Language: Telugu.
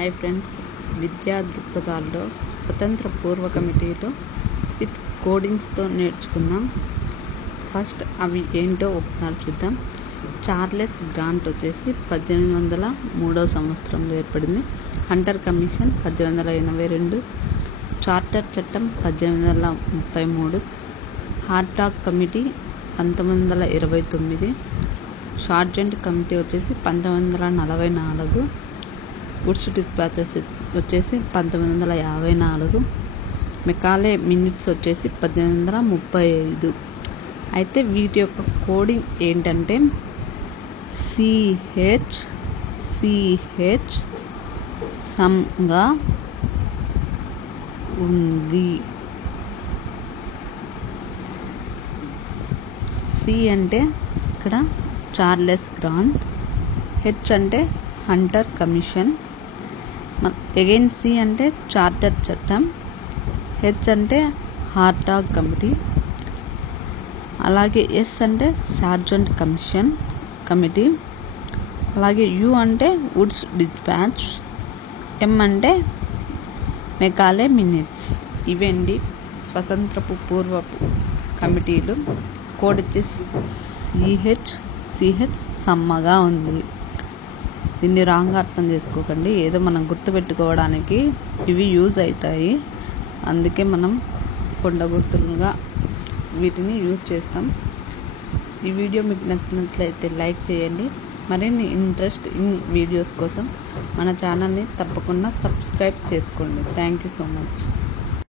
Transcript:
హాయ్ ఫ్రెండ్స్, విద్యా దృక్పథాల్లో స్వతంత్ర పూర్వ కమిటీలో విత్ కోడింగ్స్తో నేర్చుకుందాం. ఫస్ట్ అవి ఏంటో ఒకసారి చూద్దాం. చార్లెస్ గ్రాంట్ వచ్చేసి 1803 సంవత్సరంలో ఏర్పడింది. హంటర్ కమిషన్ 1882, చార్టర్ చట్టం 1833, హార్టాగ్ కమిటీ 1929, సార్జెంట్ కమిటీ వచ్చేసి 1944, వుడ్స్ డిస్పాచెస్ వచ్చేసి 1954, మెకాలే మినిట్స్ వచ్చేసి 1835. అయితే వీటి యొక్క కోడింగ్ ఏంటంటే CH సమ్గా ఉంది. C అంటే ఇక్కడ చార్లెస్ గ్రాంట్, H అంటే హంటర్ కమిషన్, అగైన్ C అంటే చార్టర్ చట్టం, H అంటే హార్టాగ్ కమిటీ, అలాగే S అంటే సార్జెంట్ కమిటీ, అలాగే U అంటే వుడ్స్ డిస్పాచ్, M అంటే మెకాలే మినిట్స్. ఇవండి స్వతంత్రపు పూర్వపు కమిటీలు. కోడ్ వచ్చేసి CH సమ్మగా ఉంది. దీన్ని రాంగ్ అర్థం చేసుకోకండి, ఏదో మనం గుర్తుపెట్టుకోవడానికి ఇవి యూజ్ అవుతాయి, అందుకే మనం కొండ గుర్తులుగా వీటిని యూజ్ చేస్తాం. ఈ వీడియో మీకు నచ్చినట్లయితే లైక్ చేయండి. మరిన్ని ఇంట్రెస్ట్ ఇన్ వీడియోస్ కోసం మన ఛానల్ని తప్పకుండా సబ్స్క్రైబ్ చేసుకోండి. Thank you so much.